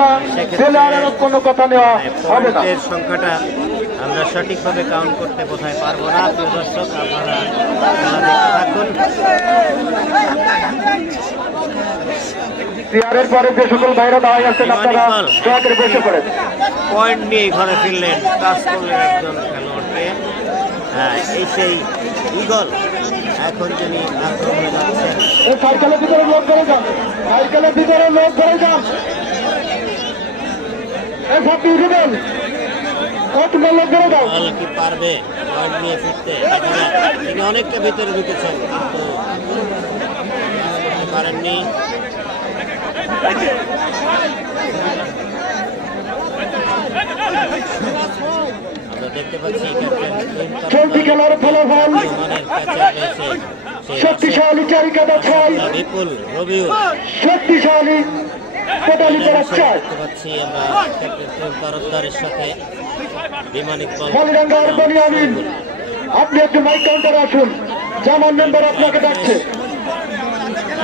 না দিলে আর কোনো কথা নেওয়া হবে না। সংখ্যাটা আমরা সঠিকভাবে কাউন্ট করতে বোধহয় পারব না দর্শক আপনারা চেয়ারের পরে যে সকল ভাইরা দাঁড়াই আছেন আপনারা দয়া বসে পড়েন। পয়েন্ট নিয়ে ঘরে ফিরলেন কাজ করলেন একজন খেলোয়াড়কে হ্যাঁ এই সেই ইগল এখন যিনি আক্রমণে যাচ্ছেন। সাইকেলের ভিতরে লোক ধরে যান। সাইকেলের ভিতরে লোক ধরে যান এই সব উঠে দেন কত লোক ধরে যান দল কি পারবে? পয়েন্ট নিয়ে ফিরতে। দেখা যাক। তিনি অনেকটা ভিতরে ঢুকেছেন পারেননি। চলতি খেলার ফলাফল শক্তিশালী চারিকাটা ছয়। শক্তিশালী দেখতে পাচ্ছি আমরা ক্যাপ্টেন তরফদারের সাথে বিমান ইকবাল আপনি একটু মাইক কাউন্টারে আসুন। জামান মেম্বার আপনাকে ডাকছে।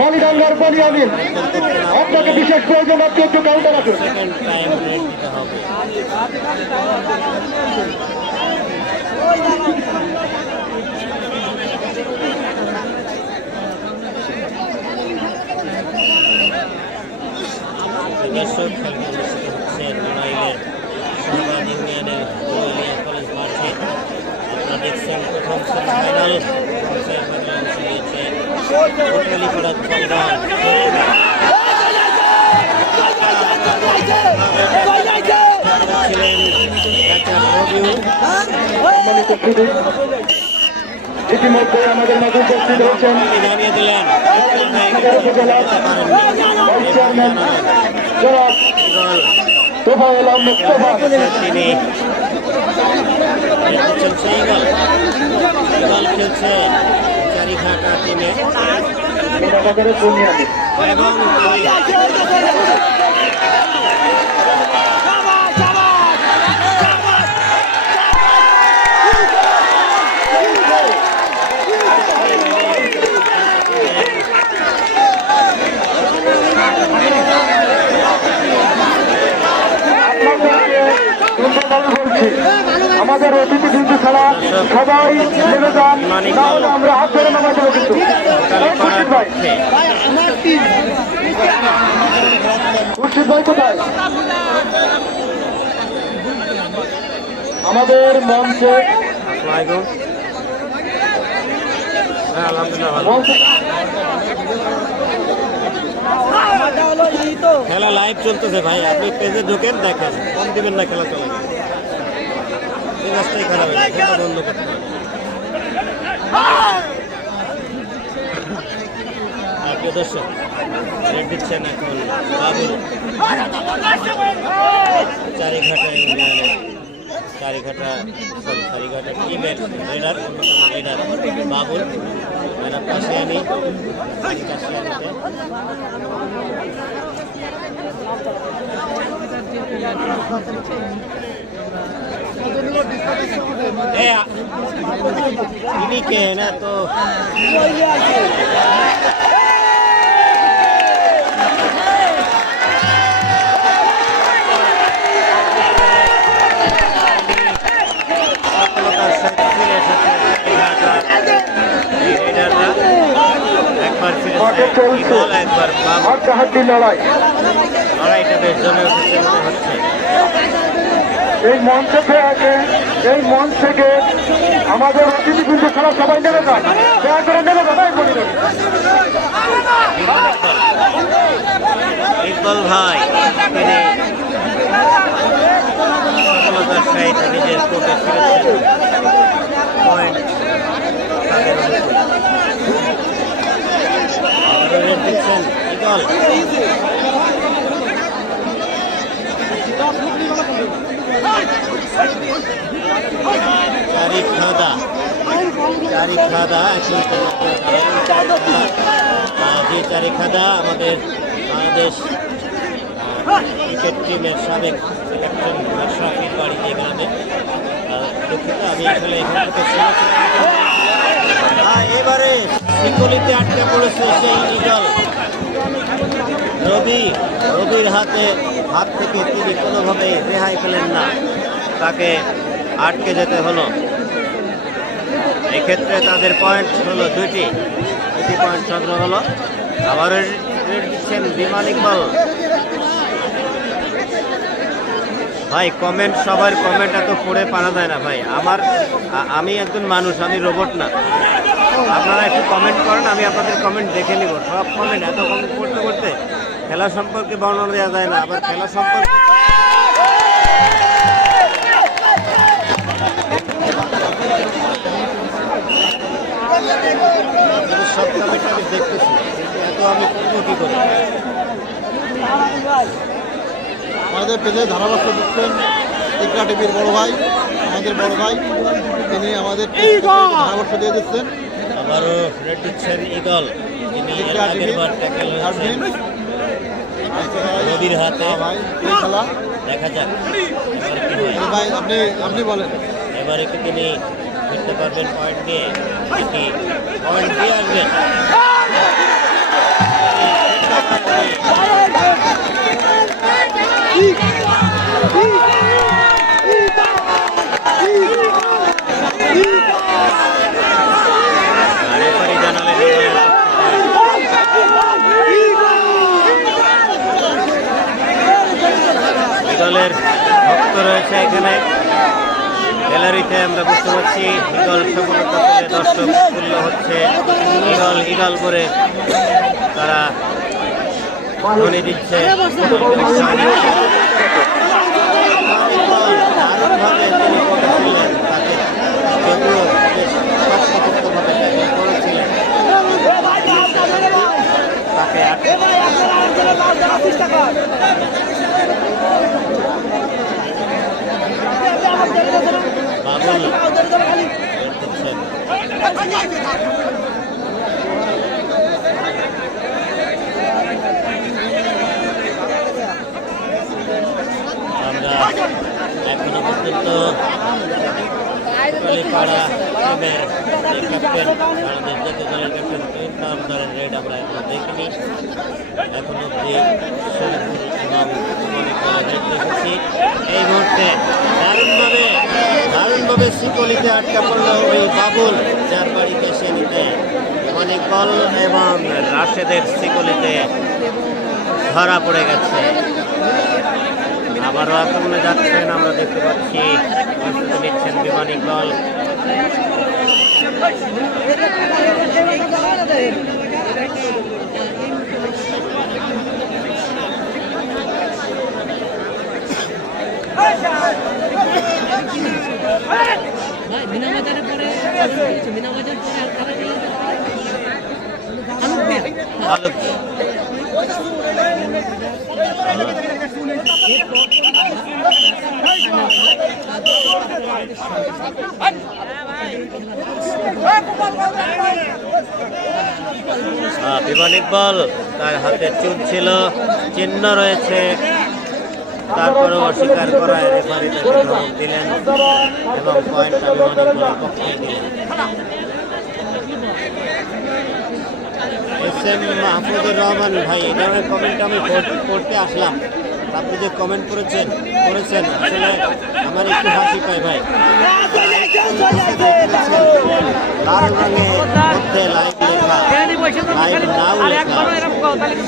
মলিডাঙ্গার বনিয়ামিন আপনাকে বিশেষ প্রয়োজন আপনি একটু কাউন্টার আসুন। হবে। দর্শক খেলটি অনুষ্ঠিত হচ্ছে নড়াইলের শাহবাগ ইউনিয়নের কোয়ালিয়া কলেজ মাঠে আপনারা দেখছেন প্রথম সেমিফাইনাল সেমিফাইনালে অংশ নিয়েছে কোটলিপুরা চন্দন ছিলেন ডাক্তার রবিউল সম্মানিত শুধু ইতিমধ্যে আমাদের মাঝে উপস্থিত হয়েছেন তিনি জানিয়ে দিলেন সদর উপজেলার ভাইস চেয়ারম্যান তিনি সেই ইগল ইগল খেলছে চারিঘাটা টিমে এবং বলছি আমাদের অতিথি কিন্তু ছাড়া সবাই নেমে যান। তাহলে আমরা হাত ধরে নামা দেবো কিন্তু খুরশিদ ভাই। কোথায়? আমাদের মঞ্চে। খেলা লাইভ চলতেছে ভাই, আপনি পেজে ঢোকেন, দেখেন। ফোন দিবেন না, খেলা চলে এই রাস্তায় খারাপ ফোনটা বন্ধ করতে হবে। দর্শক রেড দিচ্ছেন এখন বাবুল। চারিঘাটা ইউনিয়নের চারিঘাটা সরি চারিঘাটা টিমের raider raider Babul. Madam Kashiani কাশিয়ানিতে। এ, আ- ইনি কে না তো একবার লড়াইটা বেশ জমে উঠেছে হচ্ছে এই মঞ্চ থেকে এই মঞ্চ থেকে আমাদের অতিথি কিন্তু ছাড়া সবাই নেমে যান দয়া করে যান এই বলি নেবে। ইকবল ভাই তাদের অনুকূল। আবারও রেড দিচ্ছেন ইগল চারি খাদা চারি খাদা যে চারি খাদা আমাদের বাংলাদেশ ক্রিকেট টিমের সাবেক ক্যাপ্টেন আশরাফির বাড়িতে গ্রামে দুঃখিত, আমি আসলে এখান থেকে এবারে শিকলিতে আটকে পড়েছে সেই ইগল রবি, রবির হাতে হাত থেকে তিনি কোনোভাবেই রেহাই পেলেন না। তাকে আটকে যেতে হলো। এক্ষেত্রে তাদের পয়েন্ট হলো দুইটি। দুটি পয়েন্ট সংগ্রহ হলো আবার দিচ্ছেন বিমান ইকবাল। ভাই কমেন্ট সবার কমেন্ট এত পড়ে পারা যায় না ভাই। আমার আমি একজন মানুষ, আমি রোবট না। আপনারা একটু কমেন্ট করেন, আমি আপনাদের কমেন্ট দেখে নিব। সব কমেন্ট এত কমেন্ট করতে করতে খেলা সম্পর্কে বর্ণনা দেওয়া যায় না, আবার খেলা সম্পর্কে সব কমেন্ট আমি দেখতেছি এত আমি করব কি করে আমাদের পেজে ধারাভাষ্য দিচ্ছেন ইকরা টিভির বড় ভাই আমাদের বড় ভাই তিনি আমাদের ধারাভাষ্য দিয়ে দিচ্ছেন। আবারও রেড দিচ্ছেন ইগল তিনি এর ইকরা আগের টিভির বার ট্যাকেল হয়েছেন। অ্যাডমিন নদীর হাতে হ্যাঁ ভাই এই খেলা। দেখা যাক আপনি আপনি বলেন। এবারে কি তিনি ফিরতে পারবেন পয়েন্ট নিয়ে নাকি পয়েন্ট দিয়ে আসবেন। ইগলের ভক্ত রয়েছে এখানে। গ্যালারিতে আমরা বুঝতে পারছি ইগল সফলতা পেলে দর্শক তুল্য হচ্ছে ইগল ইগল করে তারা ধ্বনি দিচ্ছে। তাকে বেশ শক্তপোক্তভাবে tackle করেছিলেন তাকে আটকে বাবুল দিচ্ছেন আমরা এখনও পর্যন্ত পাড়া টিমের ক্যাপ্টেন বাংলাদেশ জাতীয় দলের ক্যাপ্টেন তুহিন তালুকদারের রেড আমরা এখনও দেখিনি এখন অব্দি এই মুহূর্তে দারুণভাবে দারুণভাবে শিকলিতে আটকা পড়ল ওই বাবুল, যার বাড়িতে সে নিতে অনেক বল এবং রাশেদের শিকলিতে ধরা পড়ে গেছে। আবারও আক্রমণে যাচ্ছেন, আমরা দেখতে পাচ্ছি নিচ্ছেন বিমান মিনা বাজারের পরে আর কারা বিমান ইকবাল তার হাতে চুন ছিল চিহ্ন রয়েছে। তারপরেও অস্বীকার করায় রেফারি তাকে ধমক দিলেন এবং পক্ষে দিলেন এস এম মাহমুদুর রহমান ভাই ধরনের কমেন্ট আমি পড়- পড়তে আসলাম। আপনি যে কমেন্ট করেছেন করেছেন আসলে আমার একটু হাসি পায় ভাই। লাল রঙের মধ্যে লাইভ লেখা লাইভ নাও লেখা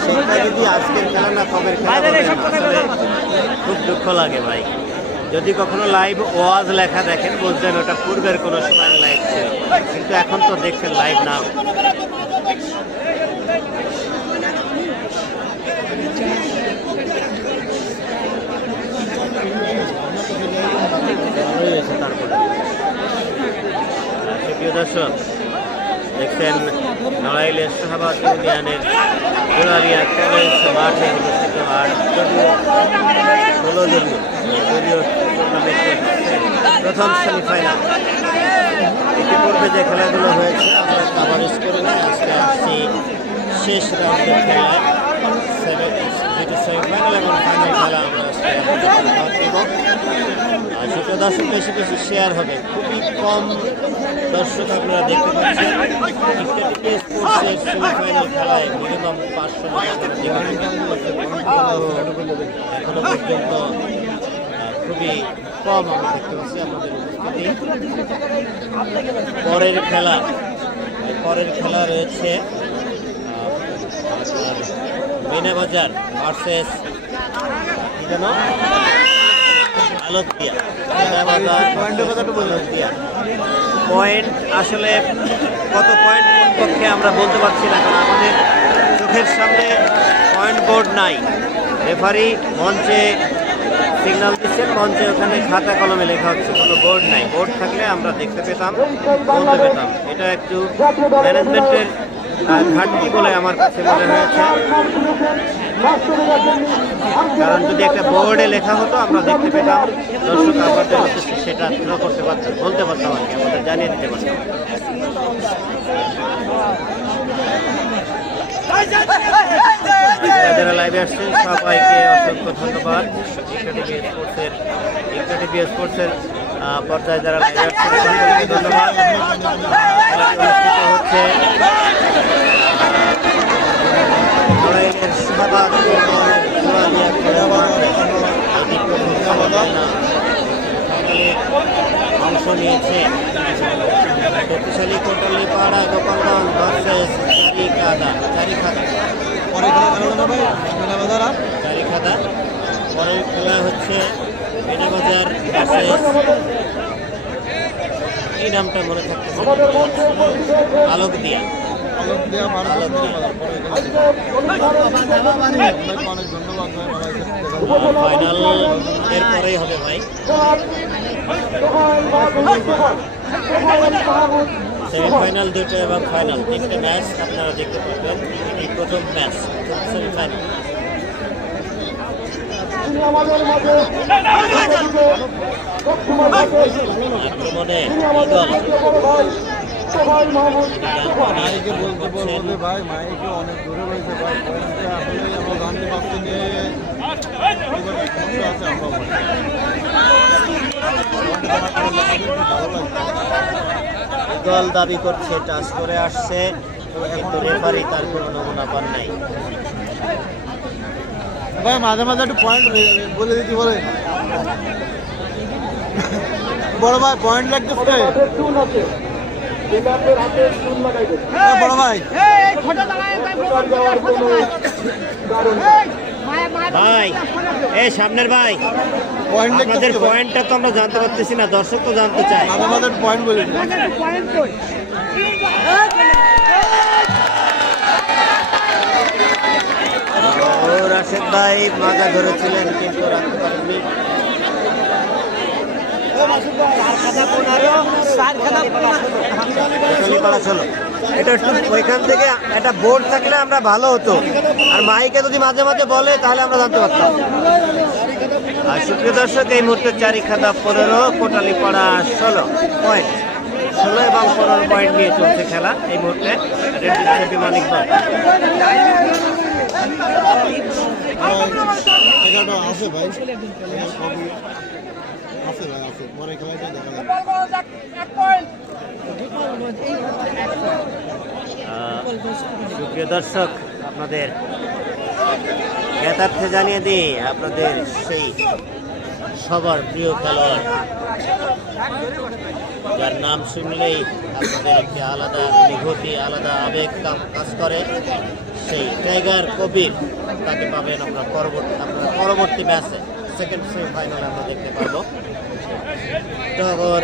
সেটা যদি আজকের খেলা না কবের খেলা আসলে দুঃখ লাগে ভাই। যদি কখনো লাইভ ওয়াজ লেখা দেখেন, বুঝবেন ওটা পূর্বের কোনো সময় লাইভ ছিল। কিন্তু এখন তো দেখছেন লাইভ আছে তারপরে। দর্শক, দেখছেন নড়াইলের শাহবাগ ইউনিয়নের গোলারিয়া কলেজ মাঠে অনুষ্ঠিত আর ষোলো দলীয় প্রথম সেমিফাইনাল। ইতিপূর্বে যে খেলাগুলো হয়েছে, আমরা কাভারেজ করে আজকে আসছি শেষ রাউন্ডের খেলায় সেভেন সেমিফাইনাল এবং ফাইনাল খেলা আমরা আপনাদের তো দর্শক, বেশি বেশি শেয়ার হবে। খুবই কম দর্শক আপনারা দেখতে পাচ্ছেন। স্পোর্টসের সেমিফাইনাল খেলায় মিনিমাম পাঁচশো এখনও পর্যন্ত খুবই কম আমরা দেখতে পাচ্ছি আমাদের উপস্থিতি। পরের খেলা পরের খেলা রয়েছে আপনার মিনাবাজার ভার্সেস যেন? আলোকিয়া। আলোকিয়া। পয়েন্ট আসলে কত পয়েন্ট কোন পক্ষে আমরা বলতে পারছি না কারণ আমাদের চোখের সামনে পয়েন্ট বোর্ড নাই। রেফারি মঞ্চে সিগন্যাল দিচ্ছেন মঞ্চে ওখানে খাতা কলমে লেখা হচ্ছে কোনো বোর্ড নাই। বোর্ড থাকলে আমরা দেখতে পেতাম বলতে পেতাম। এটা একটু ম্যানেজমেন্টের ঘাটতি বলে আমার কাছে মনে হয়েছে। কারণ যদি একটা বোর্ডে লেখা হতো আমরা দেখতে পেতাম দর্শক আমাদের সেটা থ্রো করতে পারতাম বলতে পারতাম আর কি আমাদের জানিয়ে দিতে পারতাম। যারা লাইভে আসছেন সবাইকে অসংখ্য ধন্যবাদ। স্পোর্টসের ইকটাটিভি স্পোর্টসের আহ, পর্যায়ে যারা ধন্যবাদ অনুষ্ঠিত হচ্ছে অংশ নিয়েছে শক্তিশালী কোটালি পাড়া গোপালগঞ্জ ভার্সেস চারিকাদা চারিখাদা পরে খেলা খেলা মিনাবাজার আর পরের খেলা হচ্ছে ভার্সেস এই নামটা মনে থাকতেছে আলোক দিয়া। ফাইনাল এরপরেই হবে ভাই সেমিফাইনাল দুটো এবং ফাইনাল তিনটে ম্যাচ আপনারা দেখতে পাবেন প্রথম ম্যাচ সেমিফাইনাল আক্রমণে ইগল বড় ভাই সবাই মাহমুদ মাইকে বলতে বলতে ভাই মাইকে অনেক দূরে রয়েছে ভাই। আসলে আমরা জানতে পারছি যে এবার আছে আমরা ভালো লাগছে দাবি করছে টাচ করে আসছে কিন্তু রেফারি তার কোনো নমুনা পান নাই। ভাই মাঝে মাঝে একটু পয়েন্ট বলে দিতে বলে? বড় ভাই পয়েন্ট লাগতেছে। বড় ভাই। ভাই এই সামনের ভাই। আপনাদের পয়েন্টটা তো আমরা জানতে পারতেছি না দর্শক তো জানতে চাই মাঝে মাঝে পয়েন্ট বলে দিন। ও রাশেদ ভাই মাজা ধরেছিলেন কিন্তু রাখতে পারেননি। এটা ওইখান থেকে একটা বোর্ড থাকলে আমরা ভালো হতো। আর মাইকে যদি মাঝে মাঝে বলে তাহলে আমরা জানতে পারতাম। আর সুপ্রিয় দর্শক এই মুহূর্তে চারি খাতা পনেরো কোটালিপাড়া ষোলো পয়েন্ট ষোলো এবং পনেরো পয়েন্ট নিয়ে চলছে খেলা এই মুহূর্তে। রেড সুপ্রিয় দর্শক, আপনাদের জ্ঞাতার্থে জানিয়ে দিই, আপনাদের সেই সবার প্রিয় খেলোয়াড়, যার নাম শুনলেই আপনাদের একটি আলাদা অনুভূতি আলাদা আবেগ কাজ করে। সেই টাইগার কবির তাকে পাবেন আমরা পরবর্তী আপনারা পরবর্তী ম্যাচে সেকেন্ড সেমিফাইনালে আমরা দেখতে পারব। টগর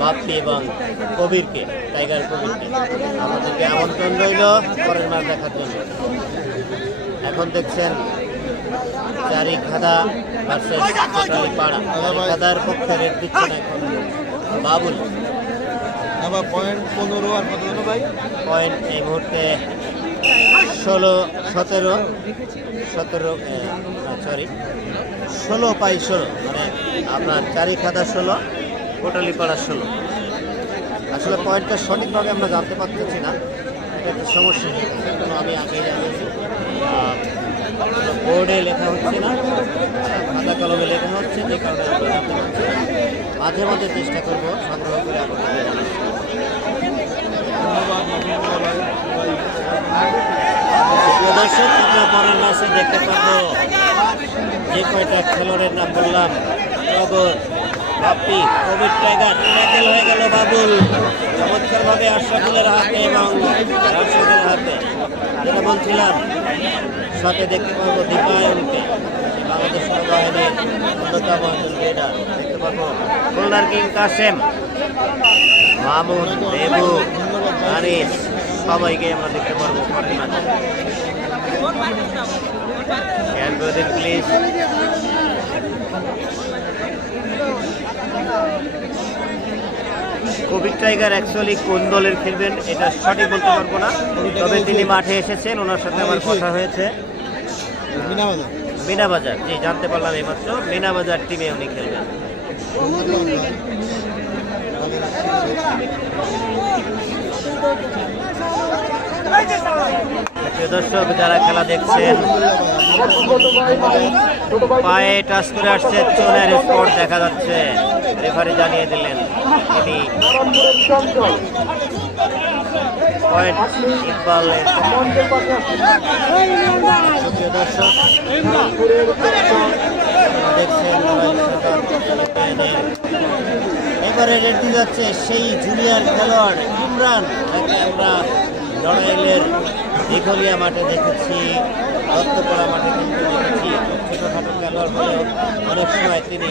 বাপ্পি এবং কবিরকে টাইগার কবিরকে আমাদেরকে আমন্ত্রণ রইল পরের ম্যাচ দেখার জন্য। এখন দেখছেন চারি খাদা ভার্সেস পাড়া খাদার পক্ষে রেট দিচ্ছেন এখন বাবুল। আবার পয়েন্ট পনেরো আর কত ভাই? পয়েন্ট এই মুহূর্তে ষোলো, সতেরো সতেরো সরি ষোলো পাই ষোলো মানে আপনার চারি খাতা ষোলো, কোটালি পাড়া ষোলো। আসলে পয়েন্টটা সঠিকভাবে আমরা জানতে পারতেছি না, এটা একটা সমস্যা। সেজন্য আমি আগে জানিয়েছি বোর্ডে লেখা হচ্ছে না খাতা কলমে লেখা হচ্ছে, যে কারণে আমরা জানতে পারছি। মাঝে মাঝে চেষ্টা করব সংগ্রহ করে আপনাদের জানানোর। দর্শক আমরা পরের ম্যাচে দেখতে পাবো যে কয়টা খেলোয়াড়ের নাম বললাম। টগর বাপ্পি কোভিড টাইগার, ট্যাকেল হয়ে গেল বাবুল। চমৎকারভাবে আশরাফুলের হাতে এবং রাশেদের হাতে। যেটা বলছিলাম সাথে দেখতে পাবো দীপায়নকে। বাংলাদেশ সেনাবাহিনীর অন্যতম একজন লিডার দেখতে পাবো খুলনার কিং কাসেম মামুন, দেবু আনিস সবাইকে আমরা দেখতে পারব শেয়ার করে দিন প্লিজ কোভিড টাইগার অ্যাকচুয়ালি কোন দলের খেলবেন এটা সঠিক বলতে পারব না। তবে তিনি মাঠে এসেছেন ওনার সাথে আমার কথা হয়েছে। মিনা বাজার জি জানতে পারলাম এইমাত্র। মিনা বাজার টিমে উনি খেলবেন। দর্শক, যারা খেলা দেখছেন, পায়ে টাচ করে আসছে চোনের স্পট দেখা যাচ্ছে। রেফারি জানিয়ে দিলেন, তিনি নারায়ণপুরের চঞ্চল পয়েন্ট ইকবালের মঞ্চের পাশে দর্শক নারায়ণপুরের চঞ্চল আপনারা দেখছেন মোবাইল সরকার এবারে যাচ্ছে সেই জুনিয়র খেলোয়াড় ইমরান। আমরা লড়াইলের দীঘলিয়া মাঠে দেখেছি, দত্তপাড়া মাঠে কিন্তু দেখেছি ছোটোখাটো খেলোয়াড় হলেও অনেক সময় তিনি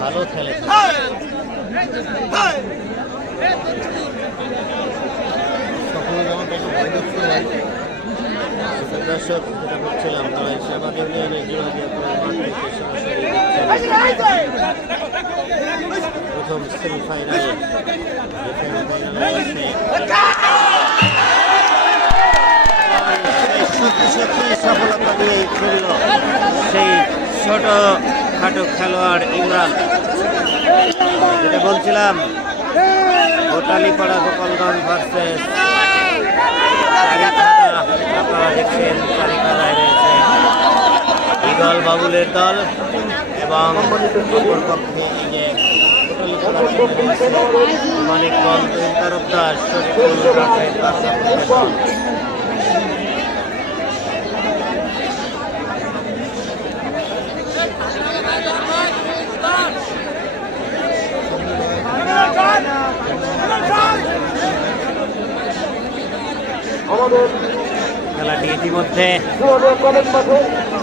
ভালো খেলেছেন দর্শক, যেটা। প্রথম সেমিফাইনালে সেই ছোট খাটো খেলোয়াড় ইমরান যেটা বলছিলাম কোটালিপাড়া গোপালগঞ্জ ভার্সেস আপনারা ইগল বাবুলের দল, এবং অপর পক্ষে এই যে কোটালিপাড়া টিমে রয়েছে মানিকগঞ্জ তরফদার শরীফুল রাফেদ খেলাটি ইতিমধ্যে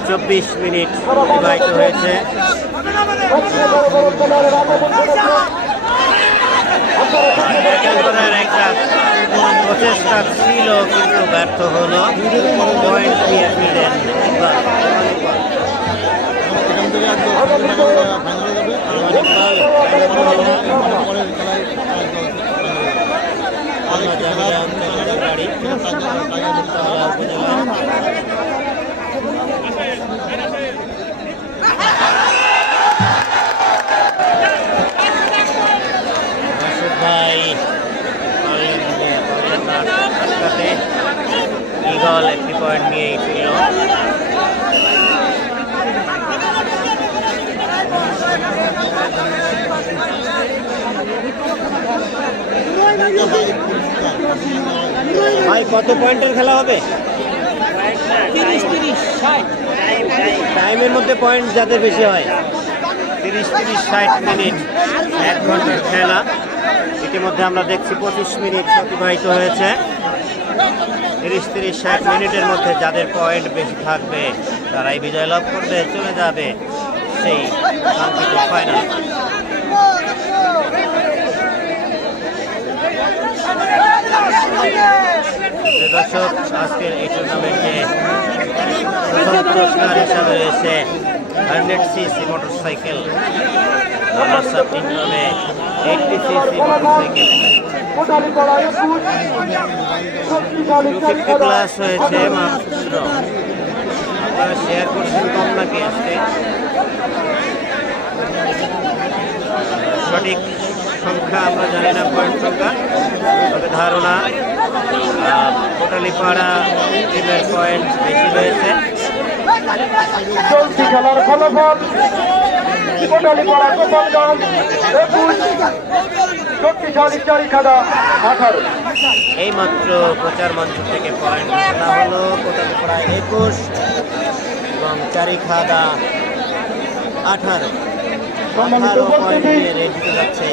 চব্বিশ মিনিট অতিবাহিত হয়েছে। একটা প্রচেষ্টা ছিল কিন্তু ব্যর্থ হলো। পয়েন্ট নিয়ে ফিরেন ইকবাল। মাসুদ ভাই নিয়ে ইগল একটি পয়েন্ট নিয়েই ফিরল ভাই, কত পয়েন্টের খেলা হবে? টাইমের মধ্যে পয়েন্ট যাতে বেশি হয়। তিরিশ তিরিশ, ষাট মিনিট এক ঘণ্টার খেলা। ইতিমধ্যে আমরা দেখছি পঁচিশ মিনিট অতিবাহিত হয়েছে। তিরিশ তিরিশ, ষাট মিনিটের মধ্যে যাদের পয়েন্ট বেশি থাকবে, তারাই বিজয় লাভ করবে, চলে যাবে সেই ফাইনাল দর্শক, আজকের এই টুর্নামেন্টে প্রথম পুরস্কার হিসাবে রয়েছে হান্ড্রেড সিসি মোটরসাইকেল তিন নামে eighty CC motorcycle two plus হয়েছে মাত্র। শেয়ার করছেন কম নাকি আজকে। সঠিক সংখ্যা আমরা জানি না পয়েন্ট সংখ্যা তবে ধারণা কোটালিপাড়া টিমের পয়েন্ট বেশি রয়েছে। চলতি খেলার ফলাফল কোটালীপাড়া গোপালগঞ্জ একুশ শক্তিশালী চারি খাদা আঠারো। এইমাত্র প্রচার মঞ্চ থেকে পয়েন্ট ঘোষণা হলো কোটালীপাড়া একুশ এবং চারিখাদা আঠারো। আঠারো পয়েন্ট নিয়ে রেডিতে যাচ্ছে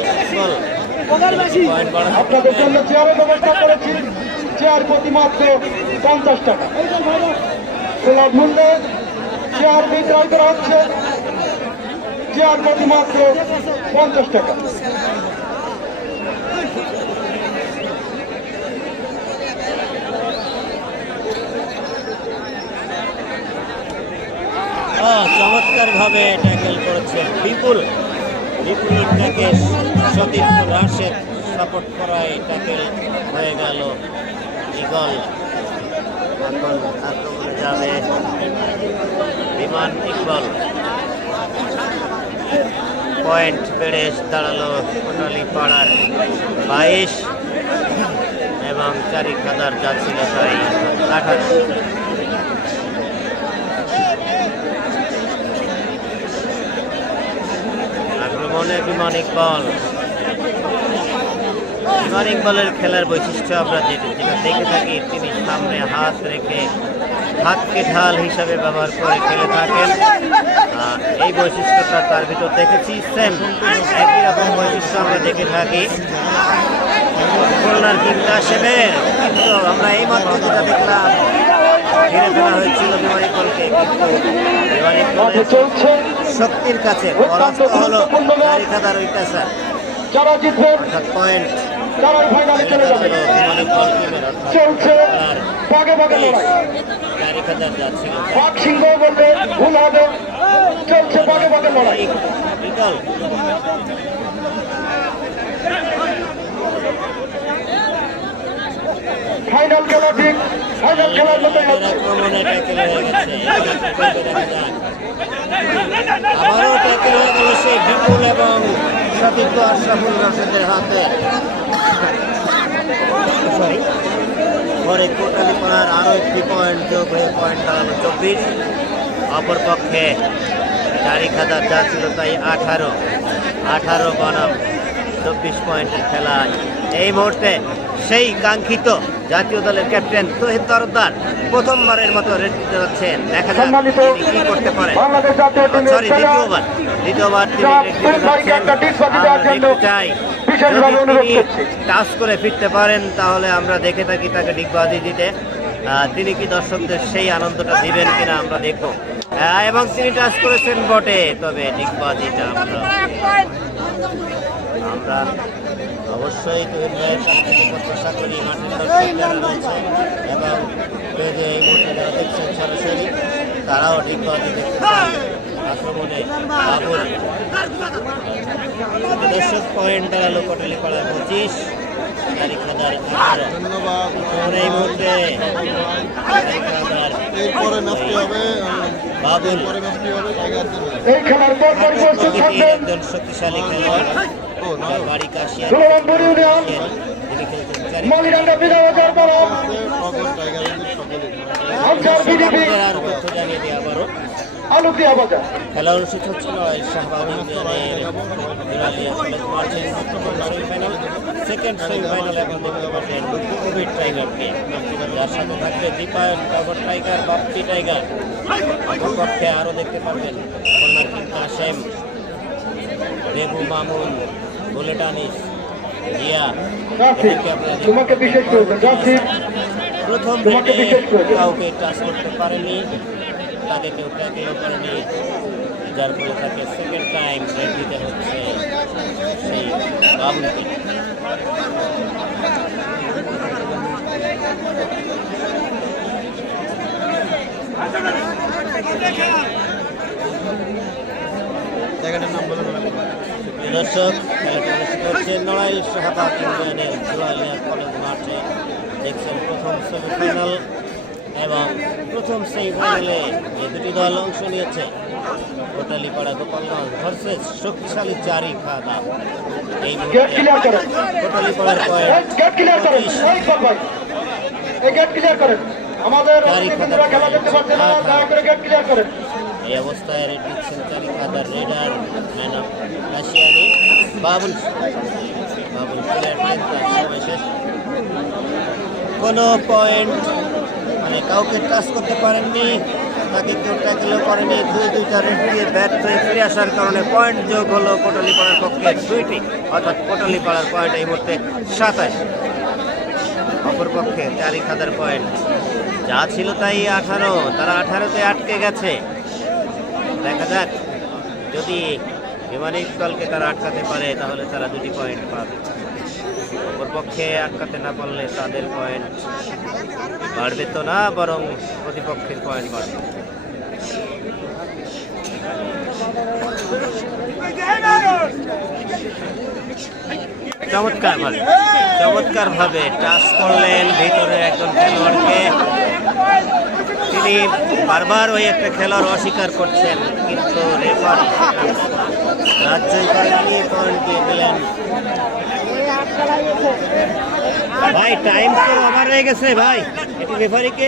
বাড়াতে আপনাদের জন্য চেয়ারের ব্যবস্থা করেছি। চেয়ার প্রতি মাত্র পঞ্চাশ টাকা। সুলভ মূল্যে চেয়ার বিক্রয় করা হচ্ছে। চেয়ার প্রতি মাত্র পঞ্চাশ টাকা। চমৎকার ভাবে ট্যাকেল করেছে বিপুল। বিপুলের থেকে সতীর্থ রাশেদ সাপোর্ট করায় ট্যাকেল হয়ে গেল ইগল এখন আক্রমণে যাবে বিমান ইকবল পয়েন্ট বেড়ে দাঁড়াল কোটালি পাড়ার বাইশ এবং চারি খাদার যা ছিল তাই আঠাশ। আক্রমণে বিমান ইকবাল। বিমান ইকবালের খেলার বৈশিষ্ট্য আমরা যেটা দেখে থাকি, তিনি সামনে হাত রেখে হাতকে ঢাল হিসাবে ব্যবহার করে খেলে থাকেন। এই বৈশিষ্ট্যটা তার ভিতর দেখেছি। সেম একই রকম বৈশিষ্ট্য আমরা দেখে থাকি। খুলনার কিং কাশেমের কিন্তু আমরা এই মাত্র যেটা দেখলাম ঘিরে ফেলা হয়েছিল বিমান ইকবালকে, কিন্তু বিমান চলছে। শক্তির কাছে পরাস্ত হলো যারা জিতবেন পয়েন্ট। তারাই ফাইনালে চলে যাবে। চলছে বাগে বাগে লড়াই। বাঘ সিংহ বললে ভুল হবে। চলছে বাগে বাগে লড়াই। ফাইনাল খেলা ঠিক ফাইনাল খেলার মতোই আবারও ট্যাকেল হয়ে গেল সেই বিপুল এবং সতীর্থ আশরাফুল রশিদের হাতে। সরি পরে কোটালি পাড়ার আরও একটি পয়েন্ট যোগ হয়ে পয়েন্ট দাঁড়াল চব্বিশ। অপরপক্ষে চারি খাতার যা ছিল তাই আঠারো। আঠারো বনাম, চব্বিশ পয়েন্টের খেলায়। এই মুহূর্তে সেই কাঙ্ক্ষিত জাতীয় দলের ক্যাপ্টেন তহিদ তরফদার প্রথমবারের মতো রেড দিতে যাচ্ছেন। দেখা যাক তিনি কি করতে পারেন। সরি দ্বিতীয়বার দ্বিতীয়বার তিনি রেড দিতে যাচ্ছেন। আমরা দেখতে চাই যদি তিনি টাচ করে ফিরতে পারেন তাহলে আমরা দেখে থাকি তাকে ডিগবাজি দিতে। তিনি কি দর্শকদের সেই আনন্দটা দিবেন কিনা আমরা দেখব। এবং তিনি টাচ করেছেন বটে তবে ডিগবাজিটা আমরা আমরা অবশ্যই তৈরি ভাইয়ের কাছ থেকে প্রত্যাশা করি মাঠের দর্শক যারা রয়েছে। এবং এই মুহূর্তে যারা দেখছেন সরাসরি তারাও দেখতে চান আক্রমণে বাবুল। দর্শক পয়েন্ট দাঁড়াল কোটালি পাড়া পঁচিশ। ধন্যবাদ। এই মুহূর্তে এরপরে হবে। বাবুল। এই খেলার পর একজন শক্তিশালী খেলোয়াড়। বাড়ি কাশিয়া তিনি আনসার আরও তথ্য জানিয়ে দিই আবারও। খেলা অনুষ্ঠিত হচ্ছিল সেকেন্ড সেমিফাইনাল এখন দেখতে পাচ্ছেন কোভিড টাইগারকে যার সাথে থাকবে দীপায়ন টাগর টাইগার বাপ্পি টাইগার অপরপক্ষে আরও দেখতে পাবেন খুলনার কাশেম দেবু মামুন। এদেরকে আপনারা দেখতে তোমাকে বিশেষ প্রথম রেডে কাউকে টাচ করতে পারেনি তাকে কেউ ট্যাকেলও করেনি যার ফলে তাকে সেকেন্ড টাইম রেড দিতে হচ্ছে সেই বাবুলকে। জায়গাটার নাম বলে দর্শক অনুষ্ঠিত হচ্ছে নড়াইল শাহবাগ ইউনিয়নের জুয়ালিয়া কলেজ মাঠে। দেখছেন প্রথম সেমিফাইনাল এবং প্রথম সেমিফাইনালে যে দুটি দল অংশ নিয়েছে কোটালীপাড়া গোপালগঞ্জ ভার্সেস শক্তিশালী চারি খাদা এই কোটালীপাড়ার পয়েন্ট আমাদের খেলা দেখতে পাচ্ছেন দয়া করে গেট ক্লিয়ার করেন। এই অবস্থায় রেড দিচ্ছেন চারি রেডার ম্যান অফ রাশিয়ানি বাবুল বাবুল কোনো পয়েন্ট মানে কাউকে টাচ করতে পারেননি, তাকে কেউ ট্যাকেলও করেনি, দুই দুইটা রেড দিয়ে ব্যাট ফিরে আসার কারণে পয়েন্ট যোগ হলো কোটালিপাড়ার পক্ষে দুইটি, অর্থাৎ কোটালিপাড়ার পয়েন্ট এই মুহূর্তে সাতাশ। অপরপক্ষে চারি খাদার পয়েন্ট যা ছিল তাই আঠারো, তারা আঠারোতে আটকে গেছে। দেখা যাক। যদি বিমানিক দলকে তারা আটকাতে পারে, তাহলে তারা দুটি পয়েন্ট পাবে। অপরপক্ষে আটকাতে না পারলে তাদের পয়েন্ট বাড়বে তো না, বরং প্রতিপক্ষের পয়েন্ট বাড়বে। চমৎকার ভাবে চমৎকার ভাবে টাচ করলেন ভিতরে একজন খেলোয়াড়কে। তিনি বারবার ওই একটা খেলার অস্বীকার করছেন, কিন্তু রেফারি রাজ্যই করেননি পয়েন্ট দিয়ে দিলেন। ভাই টাইম তো ওভার হয়ে গেছে, ভাই। একটু রেফারিকে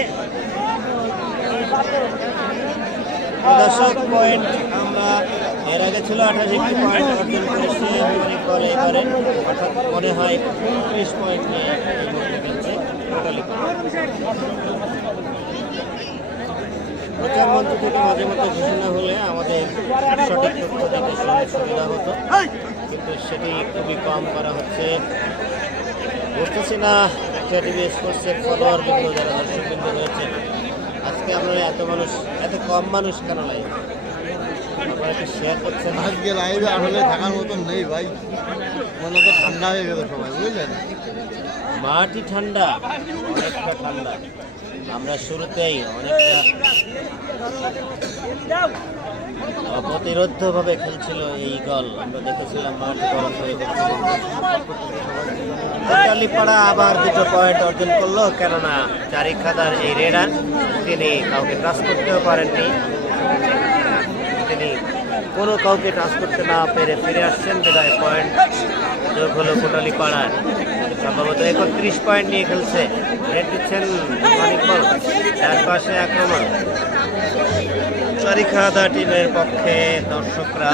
দর্শক পয়েন্ট আমরা এর আগে ছিল আঠাশ, একটি পয়েন্ট অর্জন করেছে অনেক বলে এবারে অর্থাৎ মনে হয় ত্রিশ পয়েন্ট নিয়ে টোটালি প্রচার মঞ্চ থেকে মাঝে মধ্যে ঘোষণা হলে আমাদের সঠিক তথ্য দিতে সু- সুবিধা হতো। কিন্তু সেটি খুবই কম করা হচ্ছে। বুঝতেছি না একটা টিভি স্পোর্টসের ফলোয়ার বিন্দু যারা দর্শক বিন্দু রয়েছে আজকে আপনারা এত মানুষ এত কম মানুষ কেন লাগে আপনারা একটু শেয়ার করছেন? আজকে লাইভে আসলে থাকার মতন নেই ভাই। মনে তো ঠান্ডা হয়ে সবাই বুঝলেন? মাটি ঠান্ডা অনেকটা ঠান্ডা। আমরা শুরুতেই অনেকটা অপ্রতিরোধ্যভাবে খেলছিল এই গল। আমরা দেখেছিলাম মাঠ গরম হয়ে আবার দুটো পয়েন্ট অর্জন করল, কেননা চারিখাদার এই রেডার, তিনি কাউকে টাচ করতেও পারেননি। তিনি কোনো কাউকে টাচ করতে না পেরে ফিরে আসছেন, বিদায় পয়েন্ট যোগ হলো কোটালি পাড়ার সম্ভবত একত্রিশ পয়েন্ট নিয়ে খেলছে। রেড দিচ্ছেন চার পাশে আক্রমণ। চারিখাদা টিমের পক্ষে দর্শকরা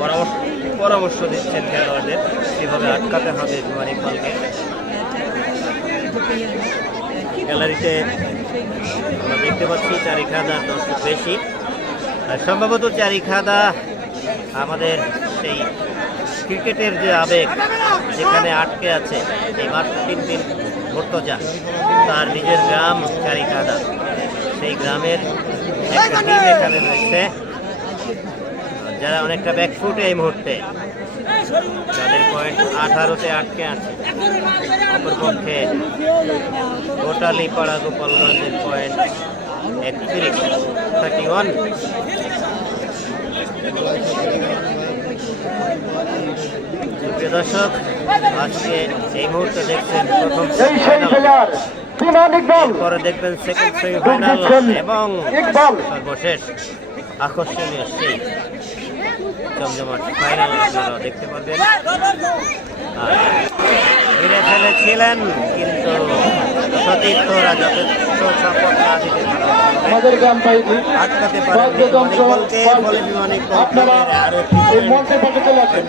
পরামর্শ পরামর্শ দিচ্ছেন খেলোয়াড়দের। কীভাবে আটকাতে হবে মানিকবলকে গ্যালারিতে আমরা দেখতে পাচ্ছি চারিখাদা দর্শক বেশি। আর সম্ভবত চারিখাদা আমাদের সেই ক্রিকেটের যে আবেগ যেখানে আটকে আছে, এই মাত্র তিন দিন ভর্তজা তার নিজের গ্রাম চারিখাদা সেই গ্রামের একটা টিম এখানে রয়েছে। যারা অনেকটা ব্যাকফুটে এই মুহূর্তে। তাদের পয়েন্ট আঠারোতে আটকে আছে। অপরপক্ষে কোটালি পাড়া গোপালগঞ্জের পয়েন্ট একত্রিশ থার্টি ওয়ান দর্শক আজকে এই মুহূর্তে দেখছেন প্রথম পরে দেখবেন সেকেন্ড সেমিফাইনাল এবং সর্বশেষ আকর্ষণীয় সেই জমজমাট ফাইনাল আপনারা দেখতে ফিরে ফেলেছিলেন কিন্তু সতীর্থরা যথেষ্ট আমাদের গ্রাম পাইছি আপনারা এই পাশে চলে আসেন।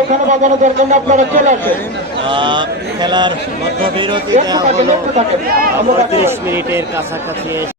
ওখানে বাজানো দরকার না আপনারা চলে আসেন। খেলার মধ্যবিরতি বিরতি দেওয়া হলো। পঁয়ত্রিশ মিনিটের কাছাকাছি